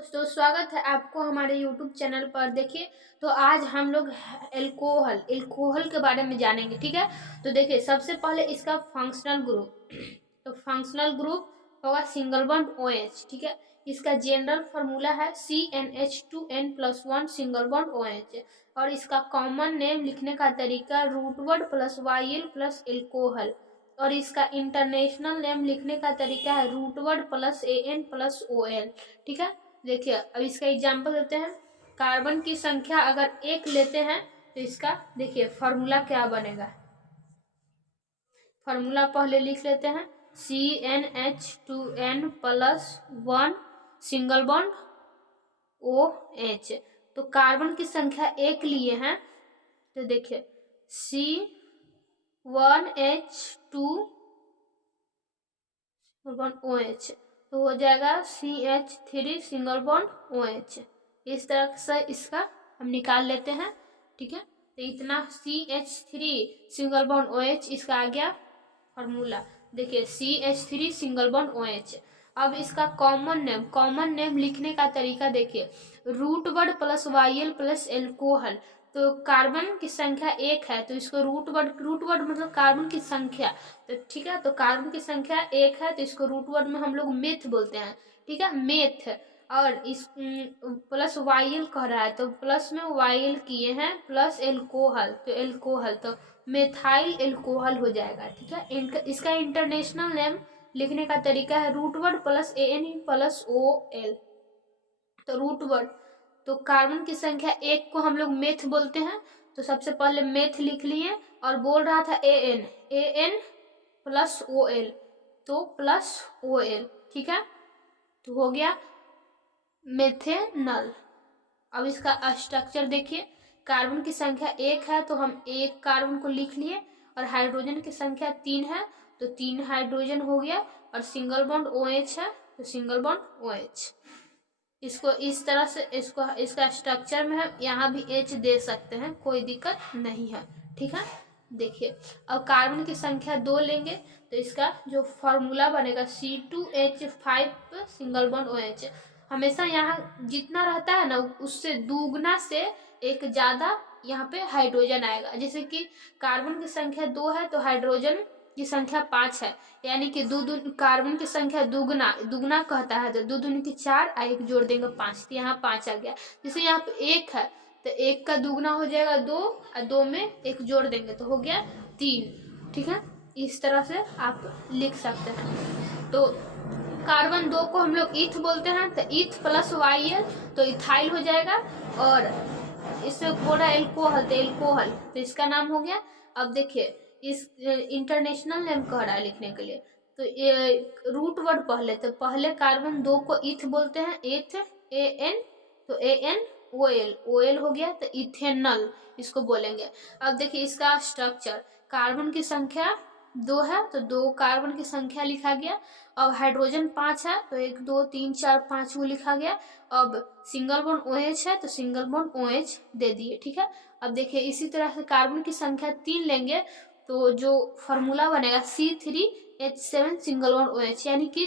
दोस्तों स्वागत है आपको हमारे YouTube चैनल पर। देखिए तो आज हम लोग एल्कोहल के बारे में जानेंगे, ठीक है। तो देखिए सबसे पहले इसका फंक्शनल ग्रुप तो फंक्शनल ग्रुप होगा सिंगल बॉन्ड OH, ठीक है। इसका जनरल फार्मूला है CnH2n+1 सिंगल बॉन्ड OH और इसका कॉमन नेम लिखने का तरीका root word plus YL plus alcohol और इसका इंटरनेशनल नेम लिखने का तरीका है root word plus AN plus OL, ठीक है। देखिए अब इसका एग्जाम्पल देते हैं। कार्बन की संख्या अगर 1 लेते हैं तो इसका देखिए फॉर्मूला क्या बनेगा। फॉर्मूला पहले लिख लेते हैं CnH2n+1 सिंगल बॉन्ड OH। तो कार्बन की संख्या 1 लिए हैं तो देखिए C1H2 तो हो जाएगा CH3 सिंगल बॉन्ड OH। इस तरह से इसका हम निकाल लेते हैं, ठीक है। तो इतना CH3 सिंगल बॉन्ड OH इसका आ गया फॉर्मूला। देखिए CH3 सिंगल बॉन्ड OH। अब इसका कॉमन नेम लिखने का तरीका देखिए root word plus YL plus alcohol. तो कार्बन की संख्या 1 है तो इसको रूट वर्ड मतलब कार्बन की संख्या, तो ठीक है। तो कार्बन की संख्या 1 है तो इसको रूट वर्ड में हम लोग मेथ बोलते हैं, ठीक है, मेथ। और इस प्लस YL कह रहा है तो प्लस में YL किए हैं प्लस एल्कोहल तो एल्कोहल तो मेथाइल एल्कोहल हो जाएगा, ठीक है। इसका इंटरनेशनल नेम लिखने का तरीका है root word plus AN plus OL। तो रूट वर्ड तो कार्बन की संख्या 1 को हम लोग मेथ बोलते हैं तो सबसे पहले मेथ लिख लिए और बोल रहा था AN प्लस OL तो प्लस OL, ठीक है। तो हो गया मेथेनल। अब इसका स्ट्रक्चर देखिए कार्बन की संख्या 1 है तो हम 1 कार्बन को लिख लिए और हाइड्रोजन की संख्या 3 है तो 3 हाइड्रोजन हो गया और सिंगल बॉन्ड OH है तो सिंगल बॉन्ड OH। इसको इस तरह से इसका स्ट्रक्चर में हम यहाँ भी H दे सकते हैं, कोई दिक्कत नहीं है, ठीक है। देखिए अब कार्बन की संख्या 2 लेंगे तो इसका जो फॉर्मूला बनेगा C2H5 सिंगल बॉन्ड OH। हमेशा यहाँ जितना रहता है ना उससे दुगना से एक ज्यादा यहाँ पे हाइड्रोजन आएगा। जैसे कि कार्बन की संख्या 2 है तो हाइड्रोजन की संख्या 5 है, यानी कि कार्बन की संख्या दुगना कहता है तो 2 दूनी की 4 और 1 जोड़ देंगे 5 तो यहाँ 5 आ गया। जैसे यहाँ पे 1 है तो 1 का दुगना हो जाएगा 2 और 2 में 1 जोड़ देंगे तो हो गया 3, ठीक है। इस तरह से आप लिख सकते हैं। तो कार्बन 2 को हम लोग ईथ बोलते हैं तो ईथ प्लस YL तो इथाइल हो जाएगा और इससे बोला एल्कोहल तो एल्कोहल तो इसका नाम हो गया। अब देखिए इस इंटरनेशनल नेम कह रहा है लिखने के लिए तो ये रूट वर्ड पहले कार्बन 2 को ईथ बोलते हैं एथ AN तो OL हो गया तो इथेनल इसको बोलेंगे। अब देखिए इसका स्ट्रक्चर कार्बन की संख्या 2 है तो 2 कार्बन की संख्या लिखा गया। अब हाइड्रोजन 5 है तो 1 2 3 4 5 को लिखा गया। अब सिंगल बॉन्ड OH है तो सिंगल बॉन्ड OH दे दिए, ठीक है। अब देखिए इसी तरह से कार्बन की संख्या 3 लेंगे तो जो फॉर्मूला बनेगा C3H7 सिंगल बॉन्ड OH, यानी कि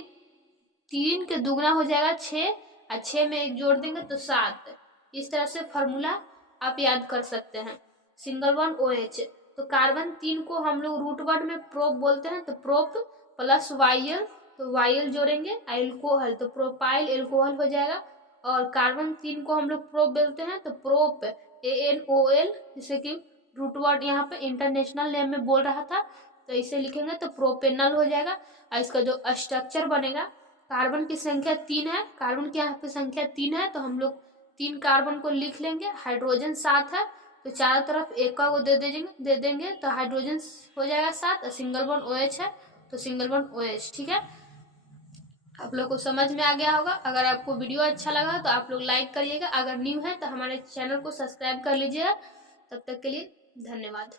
3 के दुगना हो जाएगा 6 और 6 में 1 जोड़ देंगे तो 7। इस तरह से फॉर्मूला आप याद कर सकते हैं सिंगल बॉन्ड OH। तो कार्बन 3 को हम लोग रूट वर्ड में प्रोप बोलते हैं तो प्रोप प्लस YL तो YL जोड़ेंगे एल्कोहल तो प्रोपाइल एल्कोहल हो जाएगा। और कार्बन 3 को हम लोग प्रोप बोलते हैं तो प्रोप ANOL, जैसे कि रूट वर्ड यहाँ पे इंटरनेशनल नेम में बोल रहा था तो इसे लिखेंगे तो प्रोपेनल हो जाएगा। और इसका जो स्ट्रक्चर बनेगा कार्बन की संख्या 3 है, कार्बन की यहाँ पे संख्या 3 है तो हम लोग 3 कार्बन को लिख लेंगे। हाइड्रोजन 7 है तो चारों तरफ एक का को दे देंगे तो हाइड्रोजन हो जाएगा 7 और सिंगल बॉन्ड OH है तो सिंगल बॉन्ड OH, ठीक है। आप लोग को समझ में आ गया होगा। अगर आपको वीडियो अच्छा लगा तो आप लोग लाइक करिएगा, अगर न्यू है तो हमारे चैनल को सब्सक्राइब कर लीजिएगा। तब तक के लिए धन्यवाद।